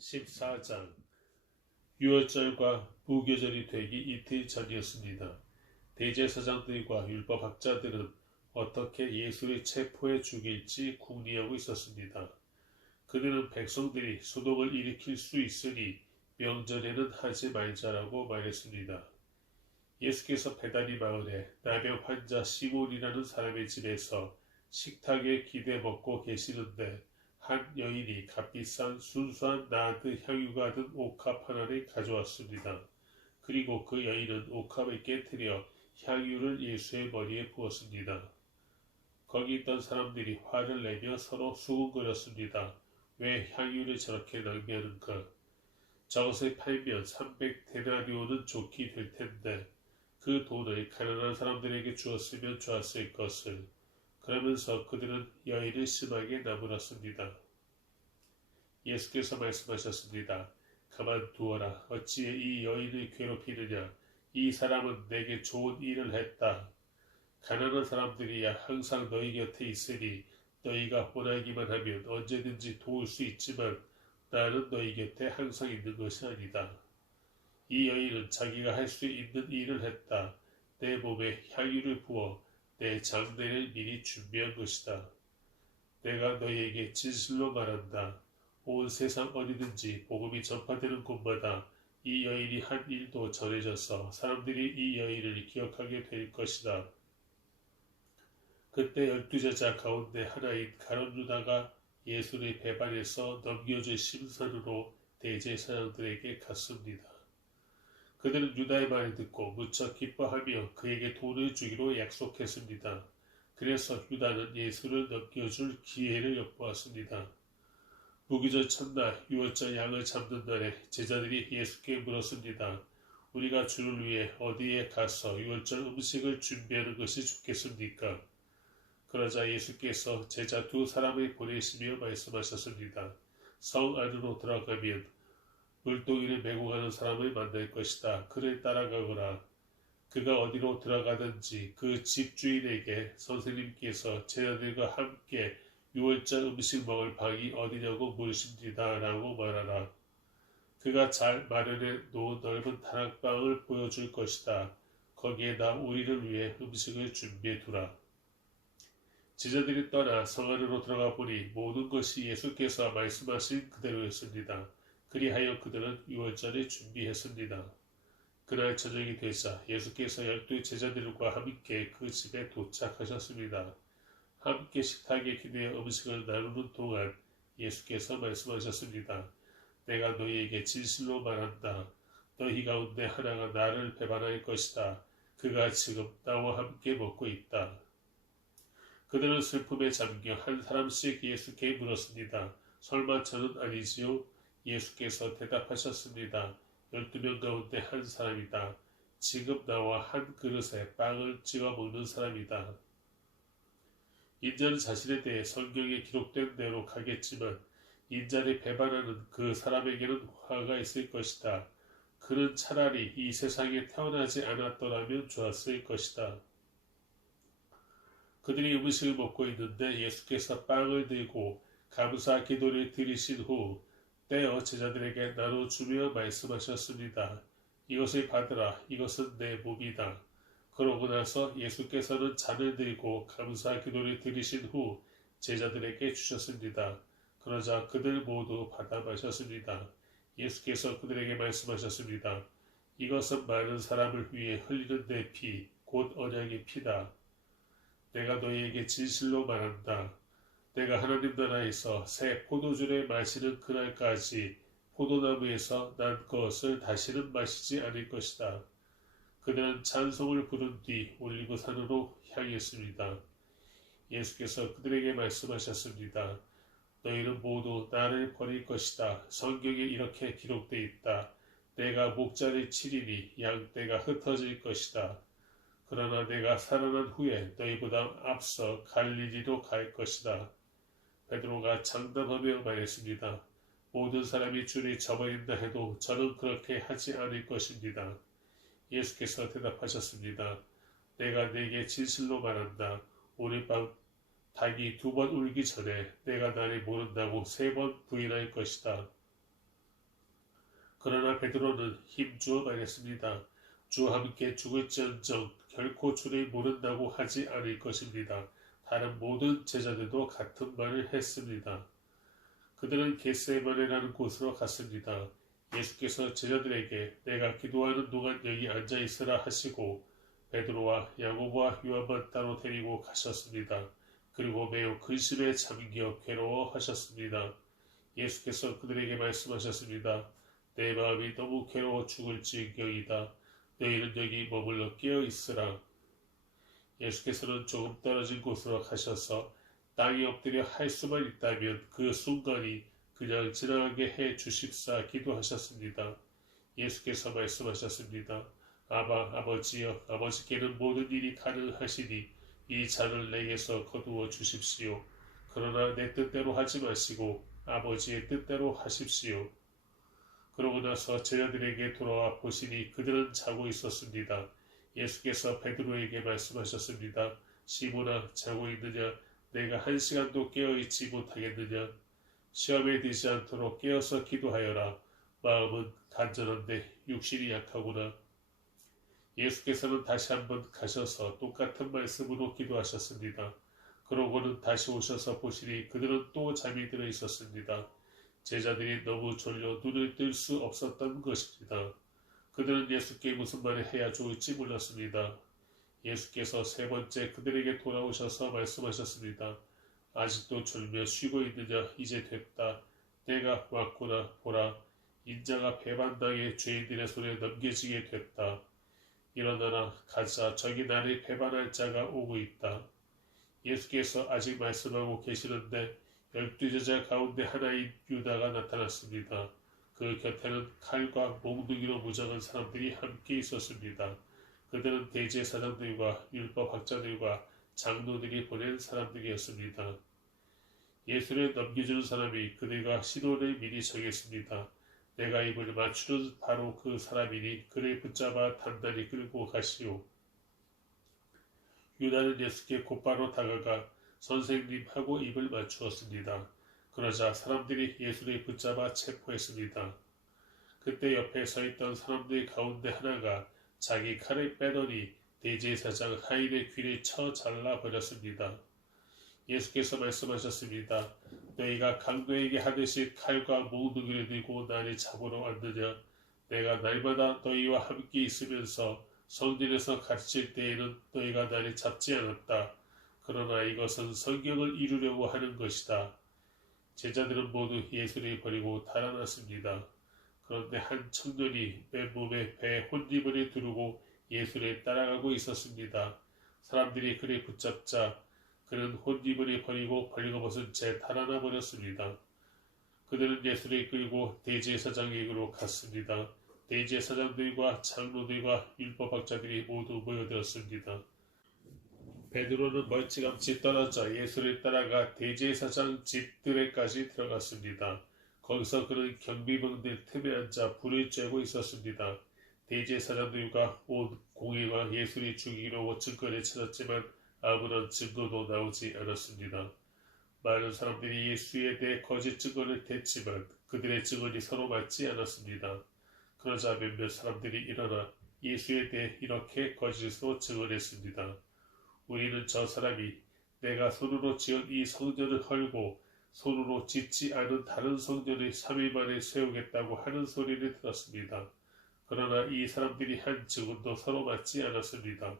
14장 유월절과 무교절이 되기 이틀 전이었습니다. 대제사장들과 율법학자들은 어떻게 예수를 체포해 죽일지 궁리하고 있었습니다. 그들은 백성들이 소동을 일으킬 수 있으니 명절에는 하지 말자라고 말했습니다. 예수께서 베다니 마을에 나병 환자 시몬이라는 사람의 집에서 식탁에 기대 먹고 계시는데 한 여인이 값비싼 순수한 나드 향유가 든 옥합 하나를 가져왔습니다. 그리고 그 여인은 옥합을 깨뜨려 향유를 예수의 머리에 부었습니다. 거기 있던 사람들이 화를 내며 서로 수군거렸습니다. 왜 향유를 저렇게 낭비하는가? 저것을 팔면 300데나리온은 좋게 될 텐데 그 돈을 가난한 사람들에게 주었으면 좋았을 것을. 그러면서 그들은 여인을 심하게 나무랐습니다. 예수께서 말씀하셨습니다. 가만두어라. 어찌 이 여인을 괴롭히느냐? 이 사람은 내게 좋은 일을 했다. 가난한 사람들이야 항상 너희 곁에 있으니 너희가 원하기만 하면 언제든지 도울 수 있지만 나는 너희 곁에 항상 있는 것이 아니다. 이 여인은 자기가 할 수 있는 일을 했다. 내 몸에 향유를 부어 내 장례를 미리 준비한 것이다. 내가 너희에게 진실로 말한다. 온 세상 어디든지 복음이 전파되는 곳마다 이 여인이 한 일도 전해져서 사람들이 이 여인을 기억하게 될 것이다. 그때 12제자 가운데 하나인 가룟 유다가 예수를 배반해서 넘겨줄 심산으로 대제사장들에게 갔습니다. 그들은 유다의 말을 듣고 무척 기뻐하며 그에게 돈을 주기로 약속했습니다. 그래서 유다는 예수를 넘겨줄 기회를 엿보았습니다. 무교절 첫날 유월절 양을 잡는 날에 제자들이 예수께 물었습니다. 우리가 주를 위해 어디에 가서 유월절 음식을 준비하는 것이 좋겠습니까? 그러자 예수께서 제자 두 사람을 보내시며 말씀하셨습니다. 성 안으로 들어가면 물동이를 메고 가는 사람을 만날 것이다. 그를 따라가거라. 그가 어디로 들어가든지 그 집주인에게 선생님께서 제자들과 함께 유월절 음식 먹을 방이 어디냐고 물으십니다. 라고 말하라. 그가 잘 마련해 놓은 넓은 다락방을 보여줄 것이다. 거기에다 우리를 위해 음식을 준비해 두라. 제자들이 떠나 성 안으로 들어가 보니 모든 것이 예수께서 말씀하신 그대로였습니다. 그리하여 그들은 유월절을 준비했습니다. 그날 저녁이 되자 예수께서 12제자들과 함께 그 집에 도착하셨습니다. 함께 식탁에 기대어 음식을 나누는 동안 예수께서 말씀하셨습니다. 내가 너희에게 진실로 말한다. 너희 가운데 하나가 나를 배반할 것이다. 그가 지금 나와 함께 먹고 있다. 그들은 슬픔에 잠겨 한 사람씩 예수께 물었습니다. 설마 저는 아니지요? 예수께서 대답하셨습니다. 12명 가운데 한 사람이다. 지금 나와 한 그릇에 빵을 찍어 먹는 사람이다. 인자는 자신에 대해 성경에 기록된 대로 가겠지만 인자를 배반하는 그 사람에게는 화가 있을 것이다. 그는 차라리 이 세상에 태어나지 않았더라면 좋았을 것이다. 그들이 음식을 먹고 있는데 예수께서 빵을 들고 감사 기도를 드리신 후 떼어 제자들에게 나눠주며 말씀하셨습니다. 이것을 받으라. 이것은 내 몸이다. 그러고 나서 예수께서는 잔을 들고 감사 기도를 드리신 후 제자들에게 주셨습니다. 그러자 그들 모두 받아 마셨습니다. 예수께서 그들에게 말씀하셨습니다. 이것은 많은 사람을 위해 흘리는 내 피, 곧 언약의 피다. 내가 너희에게 진실로 말한다. 내가 하나님 나라에서 새 포도주를 마시는 그날까지 포도나무에서 난 것을 다시는 마시지 않을 것이다. 그들은 찬송을 부른 뒤 올리브산으로 향했습니다. 예수께서 그들에게 말씀하셨습니다. 너희는 모두 나를 버릴 것이다. 성경에 이렇게 기록되어 있다. 내가 목자를 치리니 양떼가 흩어질 것이다. 그러나 내가 살아난 후에 너희보다 앞서 갈릴리로 갈 것이다. 베드로가 장담하며 말했습니다. 모든 사람이 주를 저버린다 해도 저는 그렇게 하지 않을 것입니다. 예수께서 대답하셨습니다. 내가 네게 진실로 말한다. 오늘 밤 닭이 2번 울기 전에 내가 나를 모른다고 3번 부인할 것이다. 그러나 베드로는 힘주어 말했습니다. 주와 함께 죽을지언정 결코 주를 모른다고 하지 않을 것입니다. 다른 모든 제자들도 같은 말을 했습니다. 그들은 겟세마네라는 곳으로 갔습니다. 예수께서 제자들에게 내가 기도하는 동안 여기 앉아 있으라 하시고 베드로와 야고보와 요한만 따로 데리고 가셨습니다. 그리고 매우 근심에 잠겨 괴로워하셨습니다. 예수께서 그들에게 말씀하셨습니다. 내 마음이 너무 괴로워 죽을 지경이다. 너희는 여기 머물러 깨어 있으라. 예수께서는 조금 떨어진 곳으로 가셔서 땅에 엎드려 할 수만 있다면 그 순간이 그냥 지나가게 해 주십사 기도하셨습니다. 예수께서 말씀하셨습니다. 아버지여, 아버지께는 모든 일이 가능하시니 이 잔을 내게서 거두어 주십시오. 그러나 내 뜻대로 하지 마시고 아버지의 뜻대로 하십시오. 그러고 나서 제자들에게 돌아와 보시니 그들은 자고 있었습니다. 예수께서 베드로에게 말씀하셨습니다. 시몬아, 자고 있느냐? 내가 1시간도 깨어있지 못하겠느냐? 시험에 들지 않도록 깨어서 기도하여라. 마음은 간절한데 육신이 약하구나. 예수께서는 다시 한번 가셔서 똑같은 말씀으로 기도하셨습니다. 그러고는 다시 오셔서 보시니 그들은 또 잠이 들어 있었습니다. 제자들이 너무 졸려 눈을 뜰 수 없었던 것입니다. 그들은 예수께 무슨 말을 해야 좋을지 몰랐습니다. 예수께서 세 번째 그들에게 돌아오셔서 말씀하셨습니다. 아직도 졸며 쉬고 있느냐? 이제 됐다. 때가 왔구나. 보라, 인자가 배반당해 죄인들의 손에 넘겨지게 됐다. 일어나라, 가자. 저기 나를 배반할 자가 오고 있다. 예수께서 아직 말씀하고 계시는데 12제자 가운데 하나인 유다가 나타났습니다. 그 곁에는 칼과 몽둥이로 무장한 사람들이 함께 있었습니다. 그들은 대제사장들과 율법학자들과 장로들이 보낸 사람들이었습니다. 예수를 넘겨주는 사람이 그들과 신혼을 미리 정했습니다. 내가 입을 맞추는 바로 그 사람이니 그를 붙잡아 단단히 끌고 가시오. 유다는 예수께 곧바로 다가가 선생님하고 입을 맞추었습니다. 그러자 사람들이 예수를 붙잡아 체포했습니다. 그때 옆에 서 있던 사람들 가운데 하나가 자기 칼을 빼더니 대제사장 하인의 귀를 쳐 잘라버렸습니다. 예수께서 말씀하셨습니다. 너희가 강도에게 하듯이 칼과 몽둥이를 들고 나를 잡으러 왔느냐? 내가 날마다 너희와 함께 있으면서 성전에서 갇힐 때에는 너희가 나를 잡지 않았다. 그러나 이것은 성경을 이루려고 하는 것이다. 제자들은 모두 예수를 버리고 달아났습니다. 그런데 한 청년이 맨몸에 배에 혼이불을 두르고 예수를 따라가고 있었습니다. 사람들이 그를 붙잡자 그는 혼이불을 버리고 벌거벗은 채 달아나 버렸습니다. 그들은 예수를 끌고 대제사장에게로 갔습니다. 대제사장들과 장로들과 율법학자들이 모두 모여들었습니다. 베드로는 멀찌감치 떨어져 예수를 따라가 대제사장 집들에까지 들어갔습니다. 거기서 그는 경비병들 틈에 앉아 불을 쬐고 있었습니다. 대제사장들과 온 공회가 예수를 죽이기로 증거를 찾았지만 아무런 증거도 나오지 않았습니다. 많은 사람들이 예수에 대해 거짓 증거를 댔지만 그들의 증언이 서로 맞지 않았습니다. 그러자 몇몇 사람들이 일어나 예수에 대해 이렇게 거짓으로 증언했습니다. 우리는 저 사람이 내가 손으로 지은 이 성전을 헐고 손으로 짓지 않은 다른 성전을 3일 만에 세우겠다고 하는 소리를 들었습니다. 그러나 이 사람들이 한 증언도 서로 맞지 않았습니다.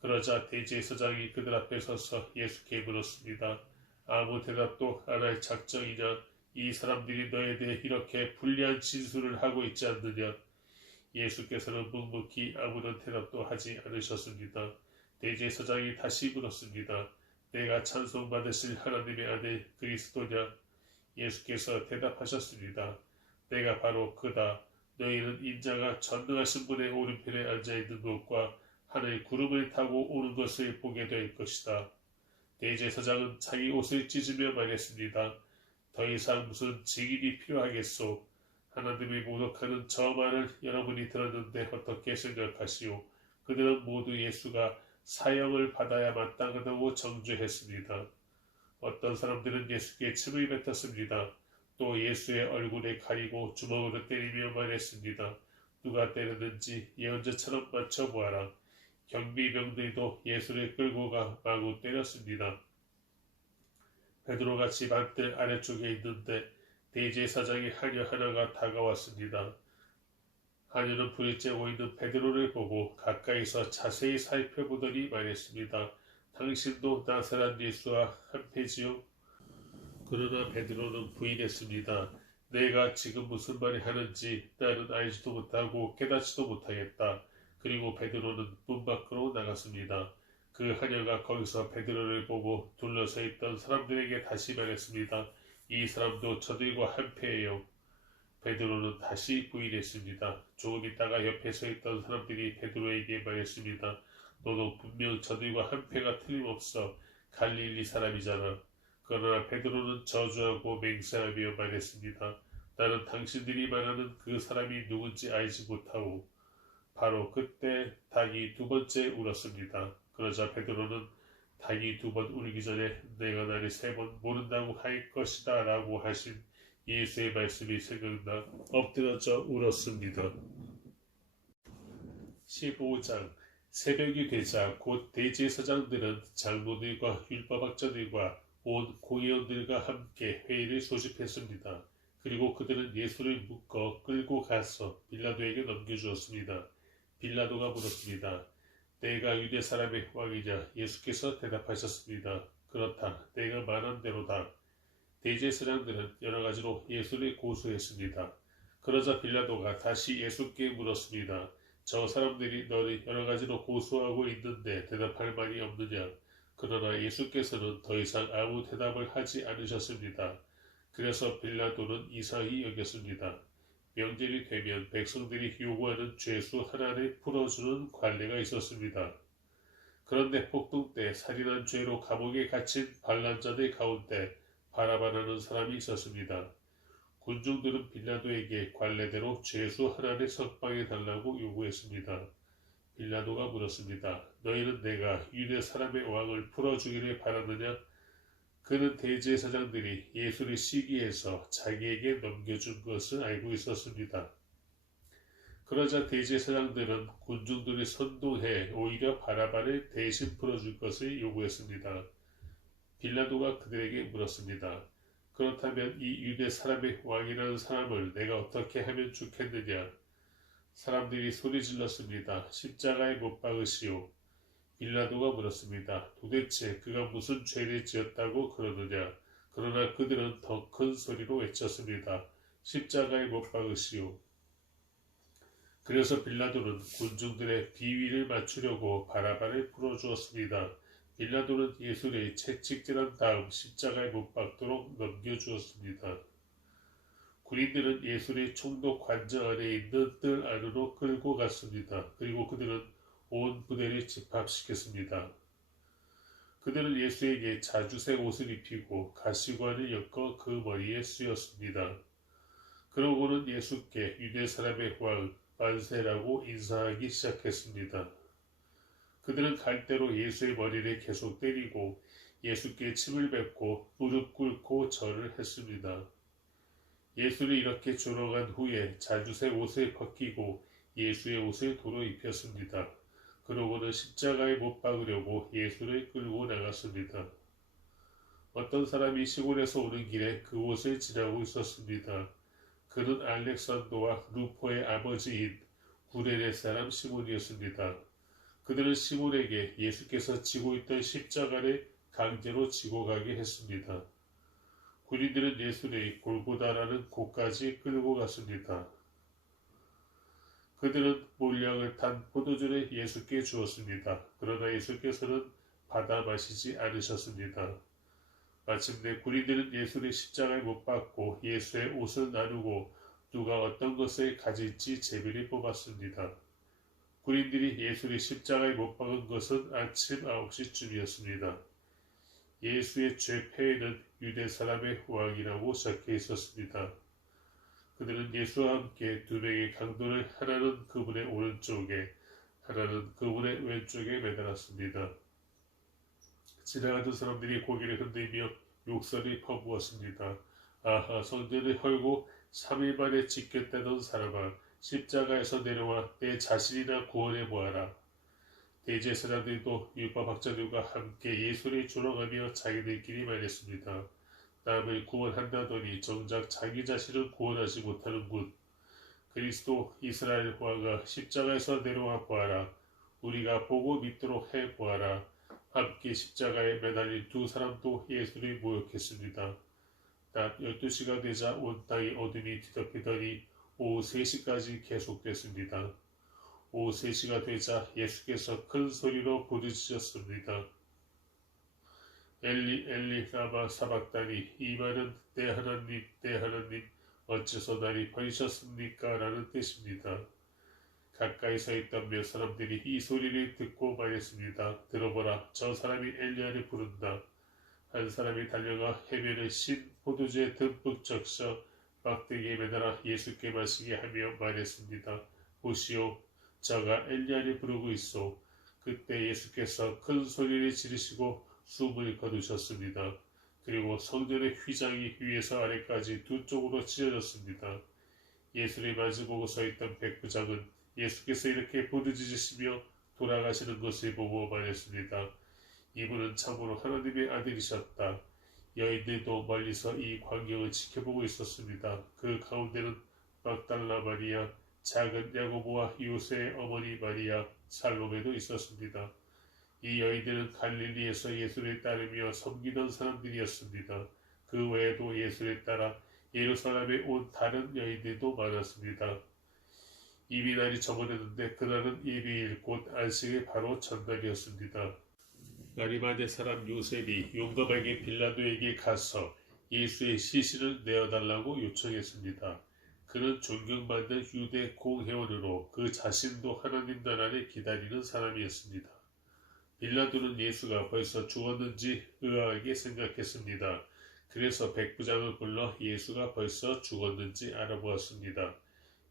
그러자 대제사장이 그들 앞에 서서 예수께 물었습니다. 아무 대답도 안 할 작정이냐? 이 사람들이 너에 대해 이렇게 불리한 진술을 하고 있지 않느냐? 예수께서는 묵묵히 아무런 대답도 하지 않으셨습니다. 대제사장이 다시 물었습니다. 내가 찬송받으실 하나님의 아들 그리스도냐? 예수께서 대답하셨습니다. 내가 바로 그다. 너희는 인자가 전능하신 분의 오른편에 앉아있는 것과 하늘 구름을 타고 오는 것을 보게 될 것이다. 대제사장은 자기 옷을 찢으며 말했습니다. 더 이상 무슨 증인이 필요하겠소? 하나님을 모독하는 저 말을 여러분이 들었는데 어떻게 생각하시오? 그들은 모두 예수가 사형을 받아야 마땅하다고 정죄했습니다. 어떤 사람들은 예수께 침을 뱉었습니다. 또 예수의 얼굴에 가리고 주먹으로 때리며 말했습니다. 누가 때렸는지 예언자처럼 맞춰보아라. 경비병들도 예수를 끌고 가 마구 때렸습니다. 베드로가 집 안뜰 아래쪽에 있는데 대제사장의 하녀 하나가 다가왔습니다. 하녀는 불이 쬐고 있는 베드로를 보고 가까이서 자세히 살펴보더니 말했습니다. 당신도 나사렛 예수와 한패지요? 그러나 베드로는 부인했습니다. 내가 지금 무슨 말을 하는지 나는 알지도 못하고 깨닫지도 못하겠다. 그리고 베드로는 문 밖으로 나갔습니다. 그 하녀가 거기서 베드로를 보고 둘러서 있던 사람들에게 다시 말했습니다. 이 사람도 저들과 한패예요. 베드로는 다시 부인했습니다. 조금 있다가 옆에 서 있던 사람들이 베드로에게 말했습니다. 너도 분명 저들과 한패가 틀림없어. 갈릴리 사람이잖아. 그러나 베드로는 저주하고 맹세하며 말했습니다. 나는 당신들이 말하는 그 사람이 누군지 알지 못하고. 바로 그때 닭이 두 번째 울었습니다. 그러자 베드로는 닭이 두 번 울기 전에 내가 나를 세 번 모른다고 할 것이다 라고 하신 예수의 말씀이 생각나 엎드려져 울었습니다. 15장 새벽이 되자 곧 대제사장들은 장로들과 율법학자들과 온 공회원들과 함께 회의를 소집했습니다. 그리고 그들은 예수를 묶어 끌고 가서 빌라도에게 넘겨주었습니다. 빌라도가 물었습니다. 내가 유대 사람의 왕이냐? 예수께서 대답하셨습니다. 그렇다. 내가 말한 대로다. 대제사장들은 여러 가지로 예수를 고소했습니다. 그러자 빌라도가 다시 예수께 물었습니다. 저 사람들이 너를 여러 가지로 고소하고 있는데 대답할 말이 없느냐? 그러나 예수께서는 더 이상 아무 대답을 하지 않으셨습니다. 그래서 빌라도는 이상히 여겼습니다. 명절이 되면 백성들이 요구하는 죄수 하나를 풀어주는 관례가 있었습니다. 그런데 폭동 때 살인한 죄로 감옥에 갇힌 반란자들 가운데 바라바라는 사람이 있었습니다. 군중들은 빌라도에게 관례대로 죄수 하나를 석방해 달라고 요구했습니다. 빌라도가 물었습니다. 너희는 내가 유대 사람의 왕을 풀어주기를 바라느냐? 그는 대제사장들이 예수를 시기해서 자기에게 넘겨준 것을 알고 있었습니다. 그러자 대제사장들은 군중들이 선동해 오히려 바라바를 대신 풀어줄 것을 요구했습니다. 빌라도가 그들에게 물었습니다. 그렇다면 이 유대 사람의 왕이라는 사람을 내가 어떻게 하면 좋겠느냐? 사람들이 소리 질렀습니다. 십자가에 못 박으시오. 빌라도가 물었습니다. 도대체 그가 무슨 죄를 지었다고 그러느냐? 그러나 그들은 더 큰 소리로 외쳤습니다. 십자가에 못 박으시오. 그래서 빌라도는 군중들의 비위를 맞추려고 바라바를 풀어주었습니다. 빌라도는 예수를 채찍질한 다음 십자가에 못 박도록 넘겨주었습니다. 군인들은 예수를 총독 관저 안에 있는 뜰 안으로 끌고 갔습니다. 그리고 그들은 온 부대를 집합시켰습니다. 그들은 예수에게 자주색 옷을 입히고 가시관을 엮어 그 머리에 씌웠습니다. 그러고는 예수께 유대 사람의 왕 만세라고 인사하기 시작했습니다. 그들은 갈대로 예수의 머리를 계속 때리고 예수께 침을 뱉고 무릎 꿇고 절을 했습니다. 예수를 이렇게 조롱한 후에 자주색 옷을 벗기고 예수의 옷을 도로 입혔습니다. 그러고는 십자가에 못 박으려고 예수를 끌고 나갔습니다. 어떤 사람이 시골에서 오는 길에 그 옷을 지나고 있었습니다. 그는 알렉산더와 루포의 아버지인 구레네 사람 시몬이었습니다. 그들은 시몬에게 예수께서 지고 있던 십자가를 강제로 지고 가게 했습니다. 군인들은 예수를 골고다라는 곳까지 끌고 갔습니다. 그들은 몰량을 탄 포도주를 예수께 주었습니다. 그러나 예수께서는 받아 마시지 않으셨습니다. 마침내 군인들은 예수를 십자가에 못 박고 예수의 옷을 나누고 누가 어떤 것을 가질지 제비를 뽑았습니다. 군인들이 예수를 십자가에 못 박은 것은 아침 9시쯤이었습니다. 예수의 죄패에는 유대 사람의 왕이라고 적혀 있었습니다. 그들은 예수와 함께 두 명의 강도를 하나는 그분의 오른쪽에 하나는 그분의 왼쪽에 매달았습니다. 지나가던 사람들이 고개를 흔들며 욕설을 퍼부었습니다. 아하, 성전을 헐고 3일 만에 찢겼다던 사람아, 십자가에서 내려와 내 자신이나 구원해 보아라. 대제사장들도 율법학자들과 함께 예수를 조롱하며 자기들끼리 말했습니다. 남을 구원한다더니 정작 자기 자신을 구원하지 못하는군. 그리스도 이스라엘 왕아, 십자가에서 내려와 보아라. 우리가 보고 믿도록 해 보아라. 함께 십자가에 매달린 두 사람도 예수를 모욕했습니다. 낮 12시가 되자 온 땅에 어둠이 뒤덮이더니 오후 3시까지 계속됐습니다. 오후 3시가 되자 예수께서 큰 소리로 부르짖었습니다. 엘리 엘리 라마 사박다니, 이 말은 내 하나님 내 하나님 어째서 나를 버리셨습니까? 라는 뜻입니다. 가까이 서 있던 몇 사람들이 이 소리를 듣고 말했습니다. 들어보라, 저 사람이 엘리야를 부른다. 한 사람이 달려가 해변에 신 포도주에 듬뿍 적셔 막대기에 매달아 예수께 마시게 하며 말했습니다. 보시오, 저가 엘리야를 부르고 있소. 그때 예수께서 큰 소리를 지르시고 숨을 거두셨습니다. 그리고 성전의 휘장이 위에서 아래까지 두 쪽으로 찢어졌습니다. 예수를 마주보고 서 있던 백부장은 예수께서 이렇게 부르짖으시며 돌아가시는 것을 보고 말했습니다. 이분은 참으로 하나님의 아들이셨다. 여인들도 멀리서 이 광경을 지켜보고 있었습니다. 그 가운데는 막달라 마리아, 작은 야고보와 요새의 어머니 마리아, 살로메도 있었습니다. 이 여인들은 갈릴리에서 예수를 따르며 섬기던 사람들이었습니다. 그 외에도 예수를 따라 예루살렘에 온 다른 여인들도 많았습니다. 이미 날이 저물었는데 그날은 예비일 곧 안식의 바로 전날이었습니다. 아리마대 사람 요셉이 용감하게 빌라도에게 가서 예수의 시신을 내어달라고 요청했습니다. 그는 존경받는 유대 공회원으로 그 자신도 하나님 나라를 기다리는 사람이었습니다. 빌라도는 예수가 벌써 죽었는지 의아하게 생각했습니다. 그래서 백부장을 불러 예수가 벌써 죽었는지 알아보았습니다.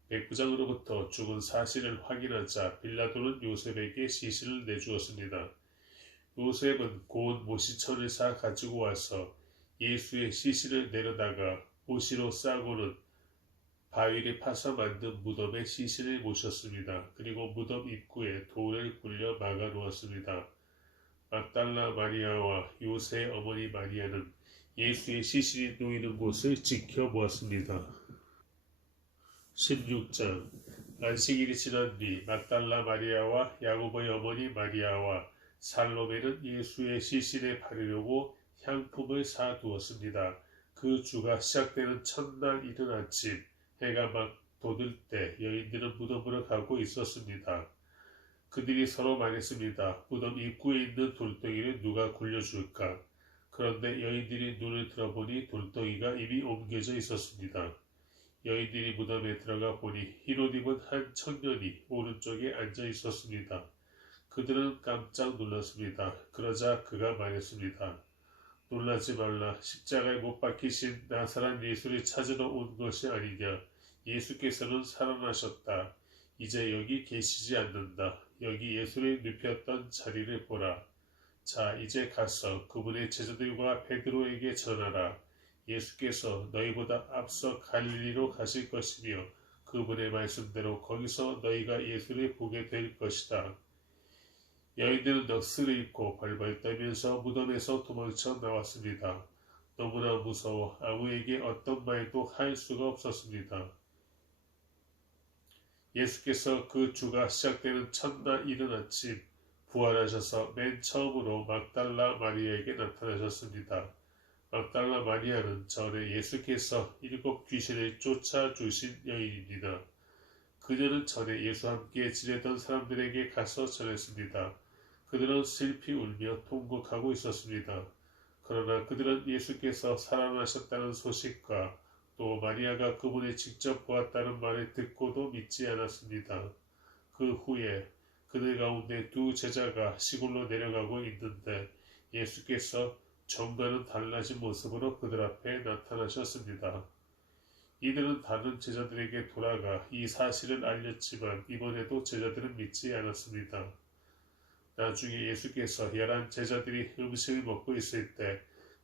백부장으로부터 죽은 사실을 확인하자 빌라도는 요셉에게 시신을 내주었습니다. 요셉은 고운 모시천을 사 가지고 와서 예수의 시신을 내려다가 모시로 싸고는 바위를 파서 만든 무덤에 시신을 모셨습니다. 그리고 무덤 입구에 돌을 굴려 막아 놓았습니다. 막달라 마리아와 요새의 어머니 마리아는 예수의 시신이 놓이는 곳을 지켜보았습니다. 16장. 안식일이 지난 뒤 막달라 마리아와 야고보의 어머니 마리아와 살로메는 예수의 시신에 바르려고 향품을 사두었습니다. 그 주가 시작되는 첫날 이른 아침, 해가 막 돋을 때 여인들은 무덤으로 가고 있었습니다. 그들이 서로 말했습니다. 무덤 입구에 있는 돌덩이를 누가 굴려줄까? 그런데 여인들이 눈을 들어보니 돌덩이가 이미 옮겨져 있었습니다. 여인들이 무덤에 들어가 보니 흰옷 입은 한 청년이 오른쪽에 앉아 있었습니다. 그들은 깜짝 놀랐습니다. 그러자 그가 말했습니다. 놀라지 말라. 십자가에 못 박히신 나사렛 예수를 찾으러 온 것이 아니냐. 예수께서는 살아나셨다. 이제 여기 계시지 않는다. 여기 예수를 눕혔던 자리를 보라. 자, 이제 가서 그분의 제자들과 베드로에게 전하라. 예수께서 너희보다 앞서 갈릴리로 가실 것이며 그분의 말씀대로 거기서 너희가 예수를 보게 될 것이다. 여인들은 넋을 잃고 벌벌 떨면서 무덤에서 도망쳐 나왔습니다. 너무나 무서워 아무에게 어떤 말도 할 수가 없었습니다. 예수께서 그 주가 시작되는 첫날 이른 아침 부활하셔서 맨 처음으로 막달라 마리아에게 나타나셨습니다. 막달라 마리아는 전에 예수께서 7 귀신을 쫓아주신 여인입니다. 그녀는 전에 예수와 함께 지내던 사람들에게 가서 전했습니다. 그들은 슬피 울며 통곡하고 있었습니다. 그러나 그들은 예수께서 살아나셨다는 소식과 또 마리아가 그분을 직접 보았다는 말을 듣고도 믿지 않았습니다. 그 후에 그들 가운데 두 제자가 시골로 내려가고 있는데 예수께서 전과는 달라진 모습으로 그들 앞에 나타나셨습니다. 이들은 다른 제자들에게 돌아가 이 사실을 알렸지만 이번에도 제자들은 믿지 않았습니다. 나중에 예수께서 11 제자들이 음식을 먹고 있을 때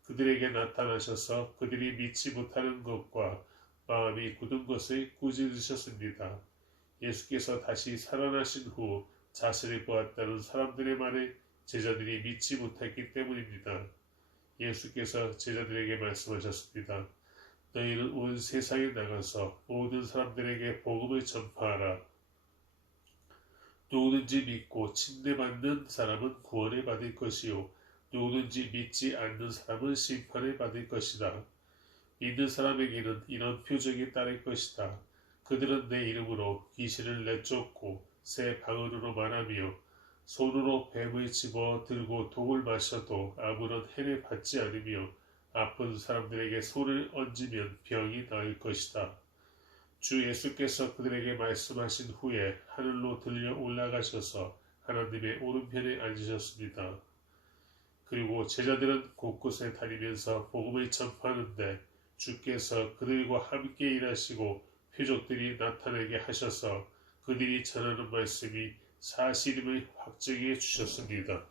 그들에게 나타나셔서 그들이 믿지 못하는 것과 마음이 굳은 것을 꾸짖으셨습니다. 예수께서 다시 살아나신 후 자신을 보았다는 사람들의 말을 제자들이 믿지 못했기 때문입니다. 예수께서 제자들에게 말씀하셨습니다. 너희는 온 세상에 나가서 모든 사람들에게 복음을 전파하라. 누구든지 믿고 침례받는 사람은 구원을 받을 것이요 누구든지 믿지 않는 사람은 심판을 받을 것이다. 믿는 사람에게는 이런 표적이 따를 것이다. 그들은 내 이름으로 귀신을 내쫓고 새 방언으로 말하며 손으로 뱀을 집어 들고 독을 마셔도 아무런 해를 받지 않으며 아픈 사람들에게 손을 얹으면 병이 나을 것이다. 주 예수께서 그들에게 말씀하신 후에 하늘로 들려 올라가셔서 하나님의 오른편에 앉으셨습니다. 그리고 제자들은 곳곳에 다니면서 복음을 전파하는데 주께서 그들과 함께 일하시고 표적들이 나타나게 하셔서 그들이 전하는 말씀이 사실임을 확증해 주셨습니다.